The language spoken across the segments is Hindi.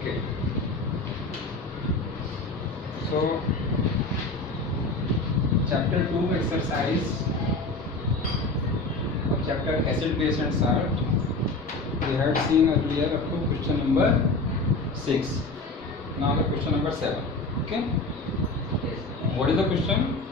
Okay. So, chapter 2 exercise of chapter acid, base and salt. We had seen earlier up to question number 6. Now the question number 7. Okay. Yes. What is the question?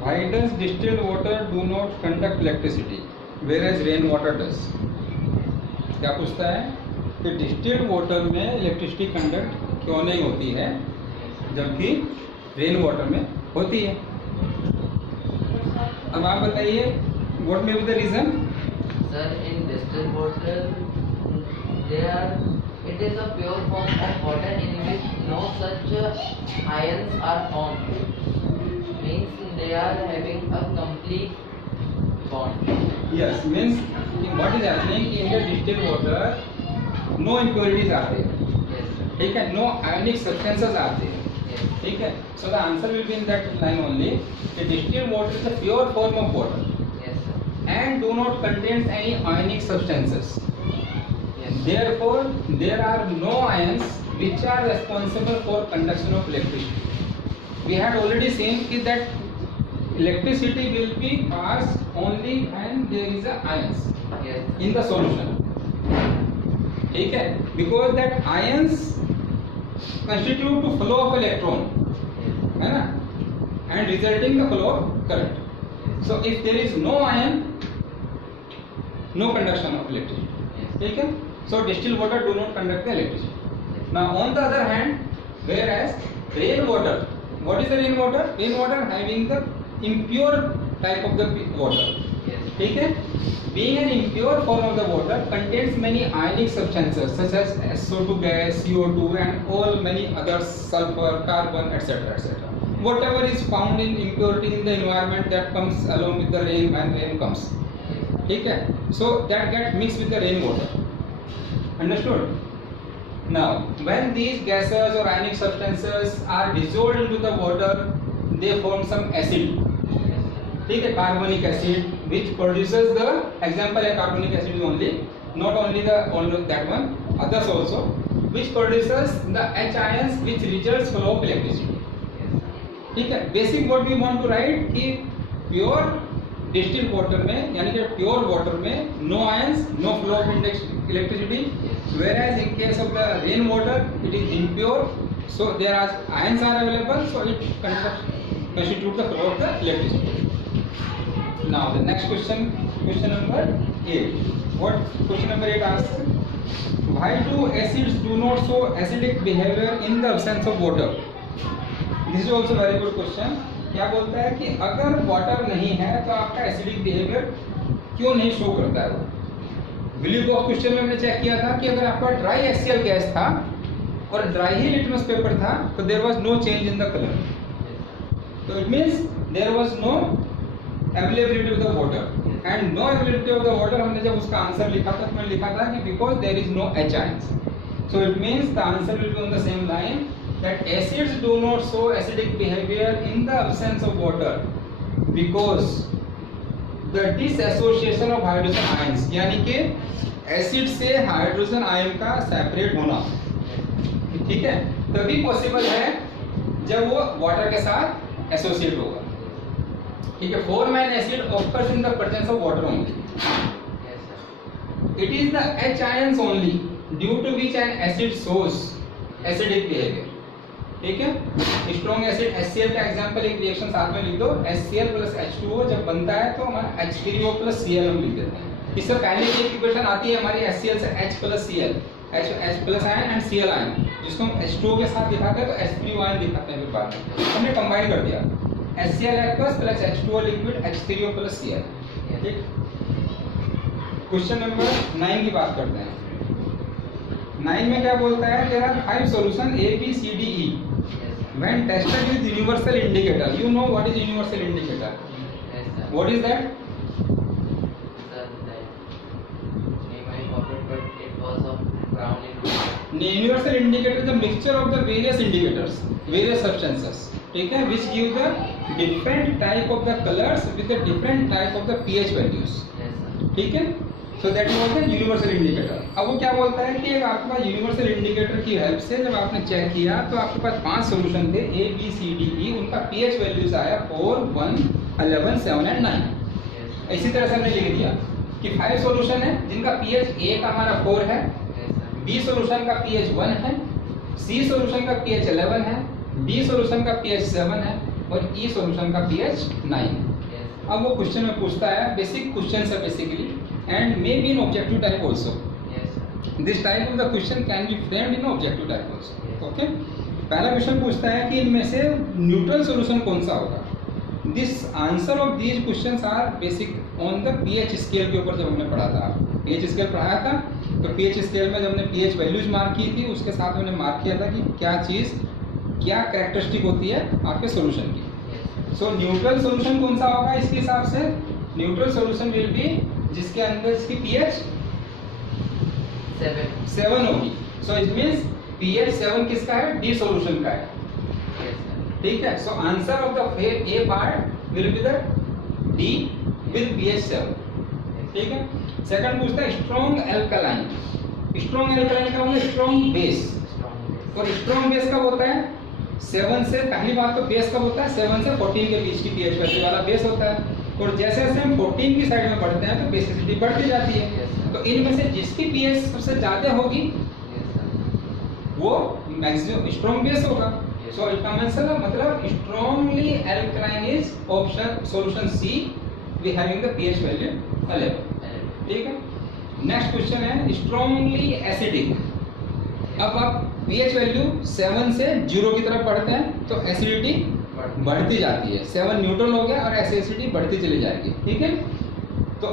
Why does distilled water do not conduct electricity, whereas rain water does? क्या पूछता है कि डिस्टिल्ड वाटर में इलेक्ट्रिसिटी कंडक्ट क्यों नहीं होती है जबकि रेन वाटर में होती है. अब आप बताइए what may be the reason. Sir, in distilled water, it is a pure form of water in which no such ions are formed. Means they are having a complete bond. Yes, means what is happening in the distilled water, no impurities are there. Yes, sir. ठीक है, no ionic substances are there. Yes. ठीक है, so the answer will be in that line only. The distilled water is a pure form of water Yes, sir. and do not contains any ionic substances. Yes. Therefore, there are no ions which are responsible for conduction of electricity. We had already seen that electricity will be passed only when there is a ions Yes. in the solution. ठीक है, because that ions constitute to flow of electron, है ना, and resulting the flow of current. So if there is no ion, no conduction of electricity. Yes. ठीक है, so distilled water do not conduct the electricity. Now on the other hand, whereas rain water, what is the rain water? Rain water having the impure type of the water. Yes. ठीक है, being an impure form of the water contains many ionic substances such as SO2 gas, CO2 and all many other sulfur, carbon, etc. etc. Whatever is found in impurity in the environment that comes along with the rain when rain comes. ठीक है, so that gets mixed with the rain water. Understood? Now, when these gases or ionic substances are dissolved into the water, they form some acid. ठीक है, कार्बनिक acid which produces the example है कार्बनिक acid only, not only that one, others also, which produces the H ions which results flow of electricity. ठीक है, basic what we want to write कि pure distilled water में यानी कि pure water में no ions, no flow of electricity, whereas in case of the rain water it is impure, so there are ions are available, so it constitutes the flow of the electricity. Now the next question number 8. What question number 8 asks? Why do acids do not show acidic behavior in the absence of water? This is also very good question. क्या बोलता है कि अगर वाटर नहीं है तो आपका एसिडिक बिहेवियर क्यों नहीं शो करता है वो? बिलीव बॉक्स क्वेश्चन में हमने चेक किया था कि अगर आपका ड्राई HCl गैस था और ड्राई ही लिटमस पेपर था तो there was no change in the colour. तो it means there was no availability of the water and no availability of the water. हमने जब उसका आंसर लिखा था उसमें लिखा था कि because there is no H ions, so it means the answer will be on the same line that acids do not show acidic behavior in the absence of water because the disassociation of hydrogen ions, यानी कि एसिड से हाइड्रोजन आयन का सेपरेट होना, ठीक है, तभी पॉसिबल है जब वो वाटर के साथ एसोसिएट होगा. ठीक है, four-man acid occurs in the presence of water only. Yes, sir. It is the H ions only due to which an acid shows acidic behavior. ठीक है, स्ट्रॉन्ग एसिड HCl का एग्जांपल एक रिएक्शन साथ में लिख दो. HCl plus H2O जब बनता है तो हमारा H3O plus Cl हम लिख देते हैं. इससे पहले की इक्वेशन आती है हमारी HCl से H plus Cl, H plus ion and Cl ion, जिसको हम H2O के साथ दिखाते हैं तो H3O आयन दिखाते हैं फिर बाद में. हमने कंबाइन कर दिया HCl aqueous plus H2O liquid H3O plus Cl. ठीक, क्वेश्चन नंबर 9 की बात करते हैं. 9 में क्या बोलता है? there are 5 solution A B C D E when tested with universal indicator. You know what is universal indicator? Yes, sir. What is that? Sir, that name I forgot, but it was of brown in color. Universal indicator is the mixture of the various indicators, various substances, ठीक है, which give the different type of the colors with the different type of the pH values. Yes, sir. ठीक है, so that is what universal indicator. अब वो क्या बोलता है कि आपके पास यूनिवर्सल इंडिकेटर की हेल्प से जब आपने चेक किया तो आपके पास 5 सॉल्यूशन थे A B C D E, उनका पीएच वैल्यूज आया 4, 1, 11, 7 एंड 9। इसी तरह से हमने लिख दिया कि 5 सॉल्यूशन है जिनका पीएच ए का हमारा 4 है, बी सॉल्यूशन का पीएच 1 है, सी सॉल्यूशन का पीएच 11 है, डी सॉल्यूशन का पीएच 7 है और ई सॉल्यूशन का पीएच 9 है। अब वो क्वेश्चन में पूछता है, बेसिक क्वेश्चन है basically and may be in objective type also. This type of the question can be framed in objective type also. Okay, पहला क्वेश्चन पूछता है कि इनमें से न्यूट्रल सॉल्यूशन कौन सा होगा। This answer of these questions are basic on the pH scale के ऊपर। जब हमने पढ़ा था, पीएच स्केल पढ़ाया था, तो पीएच स्केल में जब हमने पीएच वैल्यूज मार्क की थी उसके साथ हमने मार्क किया था कि क्या चीज़, क्या कैरेक्टरिस्टिक होती है आपके सॉल्यूशन की। सो न्यूट्रल सॉल्यूशन कौन सा होगा इसके हिसाब से, न्यूट्रल सॉल्यूशन विल बी जिसके अंदर इसकी पीएच 7 होगी। सो इट मींस पीएच 7 किसका है, डी सॉल्यूशन का है। ठीक है, so answer of the A part will be the D with pH 7। ठीक है, सेकंड पूछता है स्ट्रॉन्ग एल्कलाइन। स्ट्रॉन्ग एल्कलाइन का मतलब स्ट्रॉन्ग बेस, और स्ट्रॉन्ग बेस कब होता है, 7 से, पहली बात तो बेस कब होता है, 7 से 14 के बीच की पीएच वैल्यू वाला बेस होता है। और जैसे जैसे हम 14 की साइड में बढ़ते हैं तो बेसिसिटी बढ़ती जाती है। तो इनमें से जिसकी पीएच सबसे ज्यादा होगी वो मैक्सिमम स्ट्रॉन्ग बेस होगा। सो इसका मतलब strongly alkaline is option solution C, we having the pH value 11। ठीक है, नेक्स्ट क्वेश्चन है स्ट्रॉन्गली एसिडिक। अब आप पीएच वैल्यू 7 से 0 की तरफ बढ़ते हैं तो एसिडिटी बढ़ती जाती है। 7 न्यूट्रल हो गया और एसिडिटी बढ़ती चली जाएगी। ठीक है, तो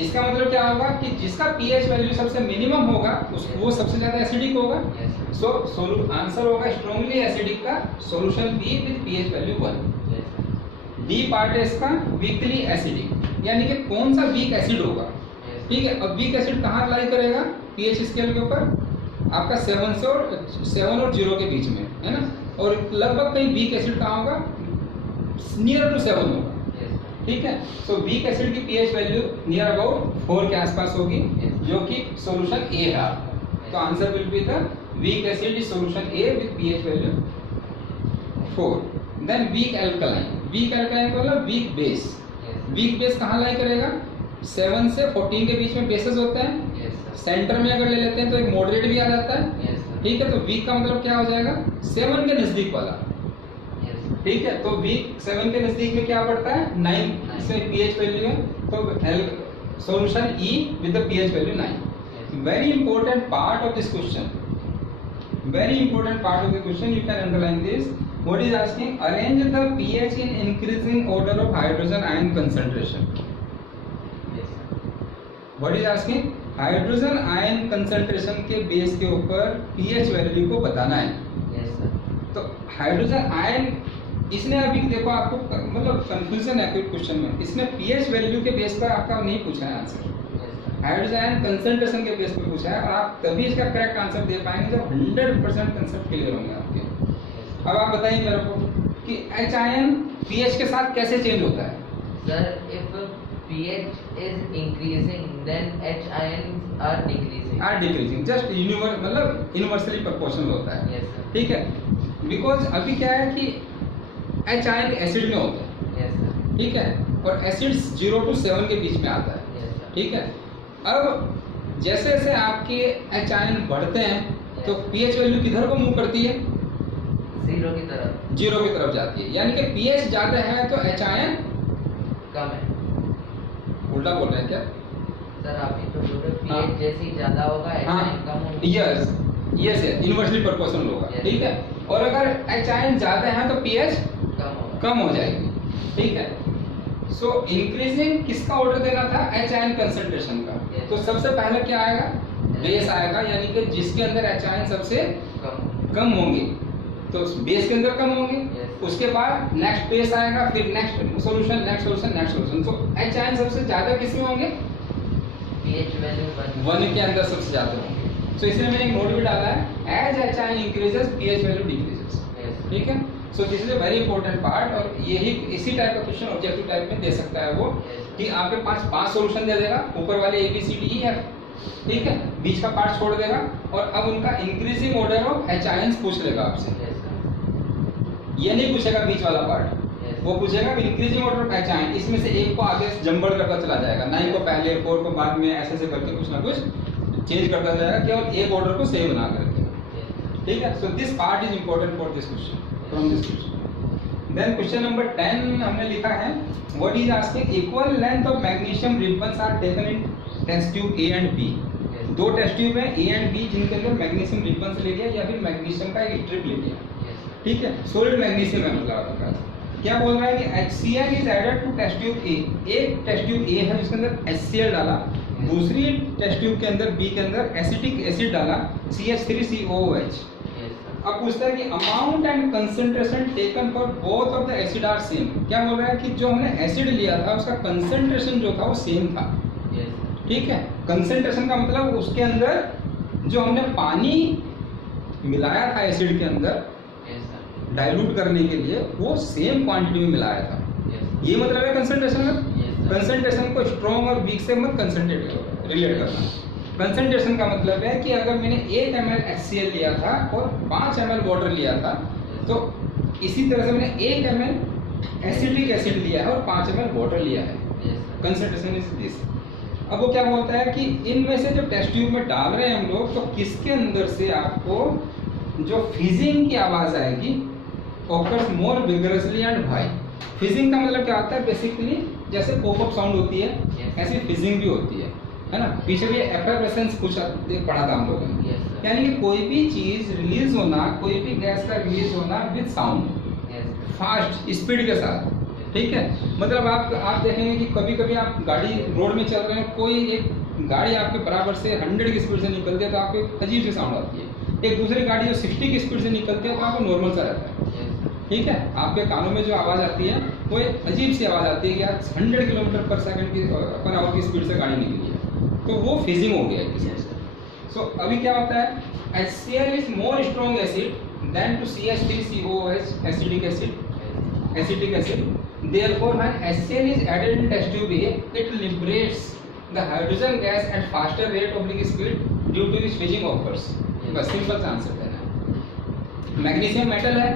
इसका मतलब क्या होगा कि जिसका पीएच वैल्यू सबसे मिनिमम होगा वो सबसे ज्यादा एसिडिक होगा। सो आंसर होगा स्ट्रॉन्गली एसिडिक का solution be with pH value 1। D part है इसका वीकली एसिडिक, यानी कि कौन सा वीक एसिड होगा। ठीक है, अब वीक एसिड कहाँ लाई करेगा पीएच स्केल के ऊपर, आपका 7 और 0 के बीच में है ना, और लगभग कहीं वीक एसिड कहाँ होगा, नियर टू 7 होगा। ठीक है, सो वीक एसिड की पीएच वैल्यू नियर अबाउट 4 के आसपास होगी, जो कि सॉल्यूशन ए है आपका। तो answer will be the weak acid is solution A with pH value 4। Then weak alkaline. Weak alkaline का मतलब वीक बेस। वीक बेस कहाँ लाई करेगा, 7 से 14 के बीच में बेसेस होते हैं। सेंटर में अगर ले लेते हैं तो एक मॉडरेट भी आ जाता है। ठीक है, तो वीक का मतलब क्या हो जाएगा, 7 के नजदीक वाला। ठीक है, तो वीक 7 के नजदीक में क्या पड़ता है, 9 इसमें पीएच वैल्यू है, तो solution E with the pH value 9। Very important part of this question, very important part of the question, you can underline this. What is asking, arrange the pH in increasing order of hydrogen ion concentration. What is asking, hydrogen ion concentration के बेस के ऊपर पीएच वैल्यू को बताना है। yes, sir. तो हाइड्रोजन आयन, इसने अभी देखो आपको मतलब कंफ्यूजन है कोई क्वेश्चन में, इसमें पीएच वैल्यू के बेस पर आपका नहीं पूछा है आंसर, हाइड्रोजन आयन कंसंट्रेशन के बेस पे पूछा है, और आप तभी इसका करेक्ट आंसर दे पाएंगे जब 100% कंसेप्ट क्लियर होंगे आपके। अब आप बताइए मेरे को कि एच आयन पीएच के साथ कैसे चेंज होता है। Sir, if pH is increasing then H ions are decreasing. Are decreasing, just मतलब इनवर्सली प्रोपोर्शनल होता है। yes, sir. ठीक है, बिकॉज अभी क्या है कि एच आयन एसिड में होता है। yes, sir. ठीक है, और एसिड 0 to 7 के बीच में आता है। yes, sir. ठीक है, अब जैसे जैसे आपके एच आयन बढ़ते हैं तो पीएच वैल्यू किधर को मूव करती है, 0 की तरफ, 0 की तरफ जाती है। यानी कि पीएच ज्यादा है तो एच आयन कम है। उल्टा बोल रहे हैं क्या सर, आप ही तो बोल रहे हो हाँ। pH जैसे ज्यादा होगा H हाँ, ion कम होगा। यस यस इनवर्सली प्रोपोर्शनल होगा। Yes. ठीक है, और अगर एच आयन ज्यादा है तो पीएच कम होगा, कम हो जाएगी। ठीक है, सो इंक्रीजिंग किसका ऑर्डर देना था, एच आयन कंसंट्रेशन का। Yes. तो सबसे पहले क्या आएगा, बेस आएगा, यानी कि जिसके अंदर एच आयन सबसे कम होंगे तो बेस के अंदर कम होंगे। Yes. उसके बाद नेक्स्ट बेस आएगा, फिर next solution, next solution, next solution. तो एच आयन सबसे ज्यादा किसमें होंगे, pH वैल्यू 1 के अंदर सबसे ज्यादा होंगे। सो इसलिए मैंने एक नोट भी डाला है, as H ion increases pH value decreases. ठीक है, so this is a very important part, और यही इसी टाइप का क्वेश्चन ऑब्जेक्टिव टाइप में दे सकता है वो। yes, कि आपके पास 5 सॉल्यूशन दे देगा, ऊपर वाले ABCDEF, ठीक है, बीच का पार्ट छोड़ देगा और अब उनका increasing order of H ions पूछ लेगा आपसे। ये नहीं पूछेगा बीच वाला पार्ट, वो पूछेगा increasing order of H ion, इसमें से एक को आगे जंबल करता चला जाएगा, 9 को पहले, 4 को बाद में, ऐसे करके कुछ ना कुछ चेंज करता जाएगा, केवल एक ऑर्डर को सेव बना करके, ठीक है। So this part is important for this question, from this question. Then question number 10 हमने लिखा है, what is asking equal length of magnesium ribbons are taken in test tube A and B। दो टेस्ट ट्यूब है A एंड B जिनके अंदर मैग्नीशियम रिबन्स ले लिया या फिर मैग्नीशियम का एक स्ट्रिप ले लिया, ठीक है, सॉलिड मैग्नीशियम है मतलब आपके पास। क्या बोल रहा है कि HCl is added to test tube A, एक टेस्ट ट्यूब A है जिसके अंदर HCl डाला, दूसरी टेस्ट ट्यूब के अंदर B के अंदर एसिटिक एसिड डाला CH3COOH। अब पूछता है कि amount and concentration taken for both of the acid are same. क्या बोल रहा है कि जो हमने एसिड लिया था उसका कंसंट्रेशन जो था वो सेम था, ठीक है। कंसंट्रेशन का मतलब उसके अंदर जो हमने पानी मिलाया था एसिड के अंदर डाइल्यूट करने के लिए वो सेम क्वांटिटी में मिलाया था, ये मतलब है कंसंट्रेशन में। कंसंट्रेशन को स्ट्रॉन्ग और वीक से मत कंसंट्रेट रिलेट करना। कंसंट्रेशन का मतलब है कि अगर मैंने 1 ml HCl लिया था और 5 ml वाटर लिया था, तो इसी तरह से मैंने 1 ml एसिटिक एसिड लिया है और 5 ml वाटर लिया है। Concentration is this. अब वो क्या बोलता है कि इनमें से जो टेस्ट ट्यूब में डाल रहे हैं हम लोग, तो किसके अंदर से आपको जो फिजिंग की आवाज आएगी, occurs more vigorously and high. Fizzing का मतलब क्या होता है, बेसिकली जैसे पॉपअप साउंड होती है ऐसी फिजिंग भी होती है ना। पीछे भी एफरवेसेंस कुछ पढ़ा था हम लोगों ने, यानी कि कोई भी चीज रिलीज होना, कोई भी गैस का रिलीज होना विद साउंड, फास्ट स्पीड के साथ, ठीक है। मतलब आप देखेंगे कि कभी कभी आप गाड़ी रोड में चल रहे हैं, कोई एक गाड़ी आपके बराबर से 100 की स्पीड से निकलती है तो आपको एक अजीब सी साउंड आती है, एक दूसरी गाड़ी जो 60 की स्पीड से निकलती है तो आपको नॉर्मल सा रहता है, ठीक है। आपके कानों में जो आवाज़ आती है वो एक अजीब सी आवाज़ आती है कि यार 100 किलोमीटर पर सेकंड की पर आवर की स्पीड से गाड़ी निकली है, तो वो फिजिंग हो गया है। सो अभी क्या होता है, HCl is more strong acid than to CH3COOH acetic acid. Therefore, when HCl is added in test tube A, it liberates the hydrogen gas at faster rate oblique speed due to which fizzing occurs. बस सिंपल सा आंसर देना है। मैग्नीशियम मेटल है,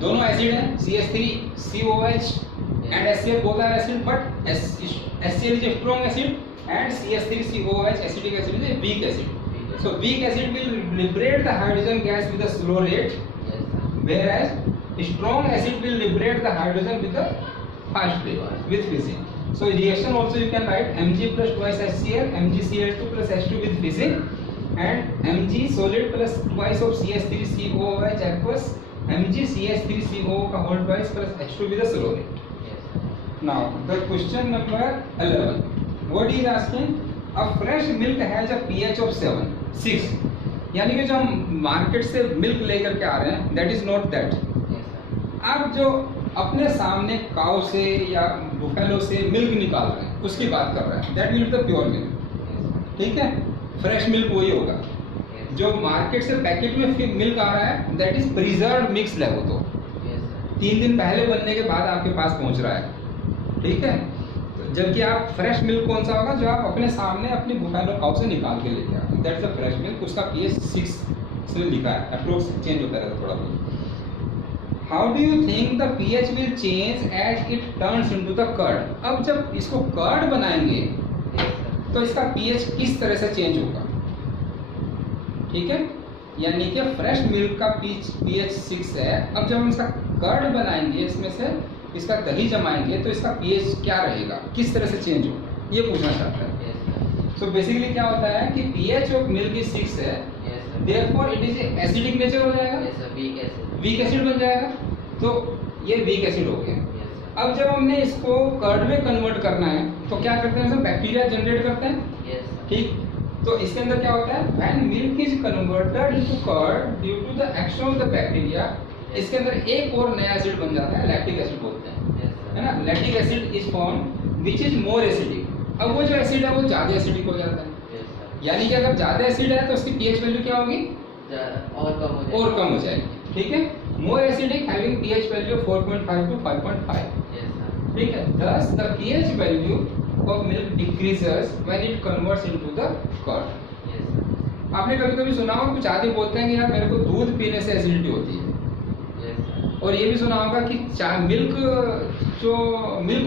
दोनों एसिड है, CH3COOH and HCl both are acid, but HCl is a strong acid and CH3COOH acetic acid is a weak acid. So weak acid will liberate the hydrogen gas with a slow rate, whereas strong acid will liberate the hydrogen with a fast rate with fizzing. So reaction also you can write Mg plus twice HCl, MgCl2 plus H2 with fizzing, and Mg solid plus twice of CH3COOH aqueous, MgCH3CO का whole twice plus H2 with a slow rate. Now the question number 11. What is asking? A fresh milk has a pH of 6. यानी कि जो हम मार्केट से मिल्क लेकर के आ रहे हैं, that is not that. आप जो अपने सामने काउ से या बुफेलो से मिल्क निकाल रहे हैं उसकी बात कर रहे हैं, that will be the pure milk, ठीक है। फ्रेश मिल्क वही होगा। जो मार्केट से पैकेट में मिल्क आ रहा है दैट इज प्रिजर्व मिक्स है, वो तो 3 दिन पहले बनने के बाद आपके पास पहुंच रहा है, ठीक है। जबकि आप फ्रेश मिल्क कौन सा होगा, जो आप अपने सामने अपनी बुफेलो काउ से निकाल के लेके आए, that is the fresh milk. उसका pH 6 इसमें लिखा है, अप्रोक्स चेंज होता रहता थोड़ा बहुत। How do you think the pH will change as it turns into the curd? अब जब इसको कर्ड बनाएंगे तो इसका pH किस तरह से चेंज होगा, ठीक है। यानी कि फ्रेश मिल्क का pH 6 है, अब जब हम इसका कर्ड बनाएंगे, इसमें से इसका दही जमाएंगे तो इसका pH क्या रहेगा, किस तरह से चेंज होगा, ये पूछना चाहता है। सो बेसिकली क्या होता है कि pH ऑफ मिल्क इज 6 है, therefore it is acidic nature हो जाएगा, वीक एसिड बन जाएगा, तो ये वीक एसिड हो गया। अब जब हमने इसको कर्ड में कन्वर्ट करना है तो क्या करते हैं, बैक्टीरिया जनरेट करते हैं, ठीक। तो इसके अंदर क्या होता है, when milk is converted into curd due to the action of the bacteria, इसके अंदर एक और नया एसिड बन जाता है, लैक्टिक एसिड बोलते हैं, है ना। Lactic acid is form which is more acidic. अब वो जो एसिड है वो ज्यादा एसिडिक हो जाता है, यानी कि अगर ज्यादा एसिड है तो उसकी pH वैल्यू क्या होगी, और कम हो जाएगी, ठीक है। More acidic having pH value 4.5 to 5.5, ठीक है। thus the pH value of milk decreases when it converts into the curd. Yes, sir. आपने कभी कभी सुना होगा कुछ आदमी बोलते हैं कि यार मेरे को दूध पीने से एसिडिटी होती है, Yes, sir. और ये भी सुना होगा कि चाय मिल्क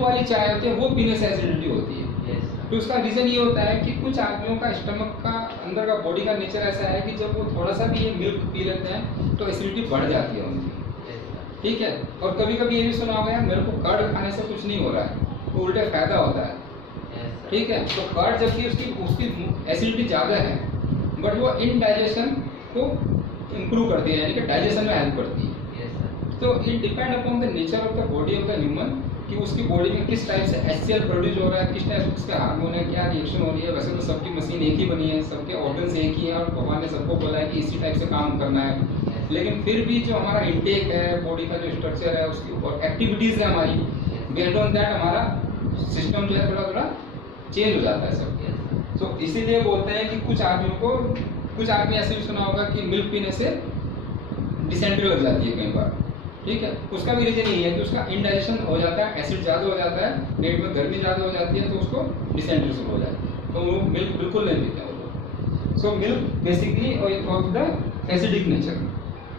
वाली चाय होती है वो पीने से एसिडिटी होती है। Yes, sir. तो उसका रीजन ये होता है कि कुछ आदमियों का स्टमक का अंदर का बॉडी का नेचर ऐसा है कि जब वो थोड़ा सा भी ये मिल्क पी लेते हैं तो एसिडिटी बढ़ जाती है उनकी। Yes, sir. ठीक है। और कभी कभी ये भी सुना होगा यार मेरे को कर्ड खाने से कुछ नहीं हो रहा है, तो उल्टे फायदा होता है। Yes, sir. ठीक है। तो कर्ड जबकि उसकी एसिडिटी ज़्यादा है बट वो इनडाइजेशन को इम्प्रूव करती है, यानी कि डाइजेशन में हेल्प करती है। Yes, sir. तो it depend upon the nature of the body of the human कि उसकी बॉडी में किस टाइप से HCl प्रोड्यूस हो रहा है, किस टाइप से उसके हार्मोन है, क्या रिएक्शन हो रही है। वैसे तो सबकी मशीन एक ही बनी है, सबके ऑर्गन्स एक ही हैं और भगवान ने सबको बोला है कि इसी टाइप से काम करना है, लेकिन फिर भी जो हमारा इंटेक है, बॉडी का जो स्ट्रक्चर है, उसकी और एक्टिविटीज़ है हमारी, बेस्ड ऑन दैट हमारा सिस्टम जो है थोड़ा थोड़ा चेंज हो जाता है सब। Yes, sir. तो इसीलिए बोलते हैं कि कुछ आदमी ऐसे भी सुना होगा कि मिल्क पीने से डिसेंट्री लग जाती है कई बार। ठीक है। उसका भी रीजन यही है कि उसका इनडाइजेशन हो जाता है, एसिड ज़्यादा हो जाता है, पेट में गर्मी ज़्यादा हो जाती है, तो उसको डिसेंट्री शुरू हो जाती है, तो वो मिल्क बिल्कुल नहीं पीते हैं वो लोग। So milk basically of the acidic nature.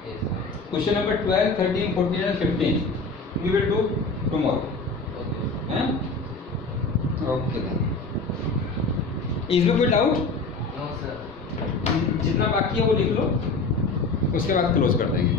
Yes, sir. Question number 12, 13, 14 and 15 we will do tomorrow. Okay. हैं? Okay then. इसमें कोई डाउट? No, sir. जितना बाकी है वो लिख लो, उसके बाद क्लोज कर देंगे।